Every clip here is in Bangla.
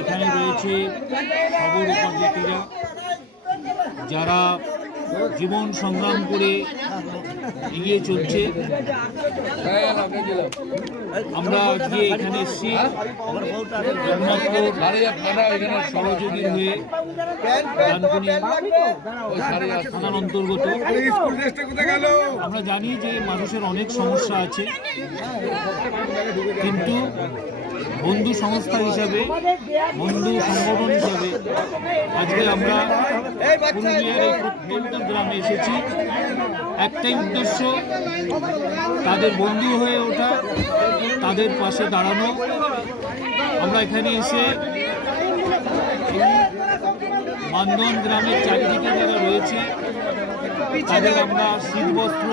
এখানে রয়েছে খবর উপজাতিরা, যারা জীবন সংগ্রাম করে এগিয়ে চলছে। আমরা আজকে এখানে এসেছি একমাত্র সহযোগী হয়ে ডানকুনি থানার অন্তর্গত। আমরা জানি যে মানুষের অনেক সমস্যা আছে, কিন্তু বন্ধু সংস্থা হিসাবে, বন্ধু সংগঠন হিসাবে আজকে আমরা পুরুলিয়ার এই প্রত্যন্ত গ্রামে এসেছি। একটাই উদ্দেশ্য, তাদের বন্ধু হয়ে ওঠা, তাদের পাশে দাঁড়ানো। আমরা এখানে এসে মানদন গ্রামের চারিদিকে যারা রয়েছে তাদের আমরা শীতবস্ত্র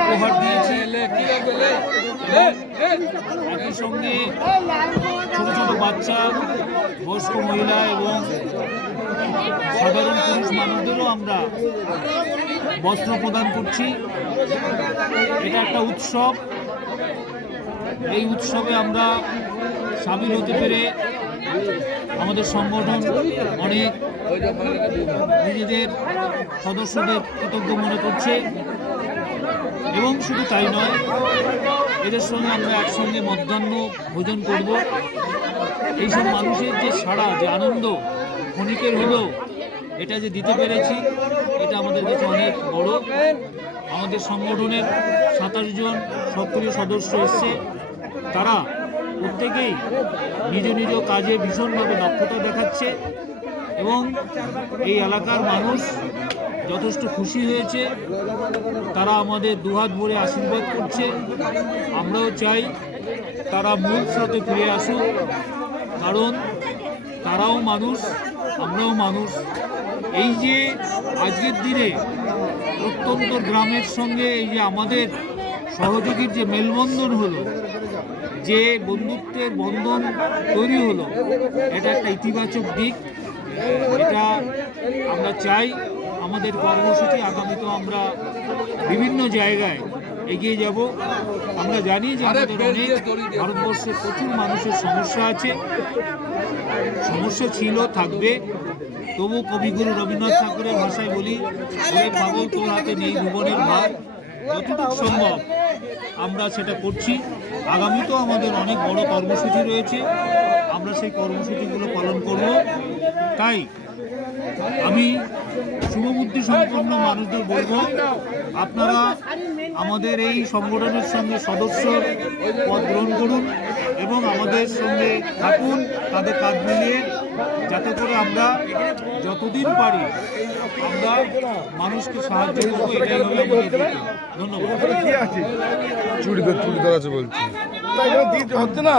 উপহার দিয়েছি। একই সঙ্গে ছোট ছোট বাচ্চা, বয়স্ক মহিলা এবং সাধারণ পুরুষ মানুষদেরও আমরা বস্ত্র প্রদান করছি। এটা একটা উৎসব, এই উৎসবে আমরা সামিল হতে পেরে আমাদের সংগঠন অনেক নিজেদের সদস্যদের কৃতজ্ঞ মনে করছে। এবং শুধু তাই নয়, এদের সঙ্গে আমরা একসঙ্গে মধ্যাহ্ন ভোজন করব। এইসব মানুষের যে সাড়া, যে আনন্দ ক্ষণিকের হলেও এটা যে দিতে পেরেছি, এটা আমাদের কাছে অনেক বড়। আমাদের সংগঠনের 27 জন সক্রিয় সদস্য এসছে, তারা প্রত্যেকেই নিজ নিজ কাজে ভীষণভাবে দক্ষতা দেখাচ্ছে এবং এই এলাকার মানুষ যথেষ্ট খুশি হয়েছে। তারা আমাদের দুহাত ভরে আশীর্বাদ করছে। আমরাও চাই তারা মূল স্রোতে ফিরে আসুক, কারণ তারাও মানুষ, আমরাও মানুষ। এই যে আজকের দিনে প্রত্যন্ত গ্রামের সঙ্গে এই যে আমাদের সহযোগীর যে মেলবন্ধন হলো, যে বন্ধুত্বের বন্ধন তৈরি হলো, এটা একটা ইতিবাচক দিক। এটা আমরা চাই আমাদের কর্মসূচি আগামীতে আমরা বিভিন্ন জায়গায় এগিয়ে যাব। আমরা জানি যে আমাদের অনেক ভারতবর্ষে প্রচুর মানুষের সমস্যা আছে, সমস্যা ছিল, থাকবে। তবু কবিগুরু রবীন্দ্রনাথ ঠাকুরের ভাষায় বলি, ওরে পাগল তোর হাতে নেই ভুবনের ভার। যতটুকু সম্ভব আমরা সেটা করছি। আগামীতেও আমাদের অনেক বড় কর্মসূচি রয়েছে, আমরা সেই কর্মসূচিগুলো পালন করব। তাই আমি শুভবুদ্ধি সম্পন্ন মানুষদের বলব, আপনারা আমাদের এই সংগঠনের সঙ্গে সদস্যর পদ গ্রহণ করুন এবং আমাদের সঙ্গে থাকুন, তাদের কাঁধ মিলিয়ে, যাতে করে আমরা যতদিন পারি আমরা মানুষকে সাহায্য করবো। এটাই হবে আমাদের। ধন্যবাদ। চুড়িদার আছে বলছি, হচ্ছে না।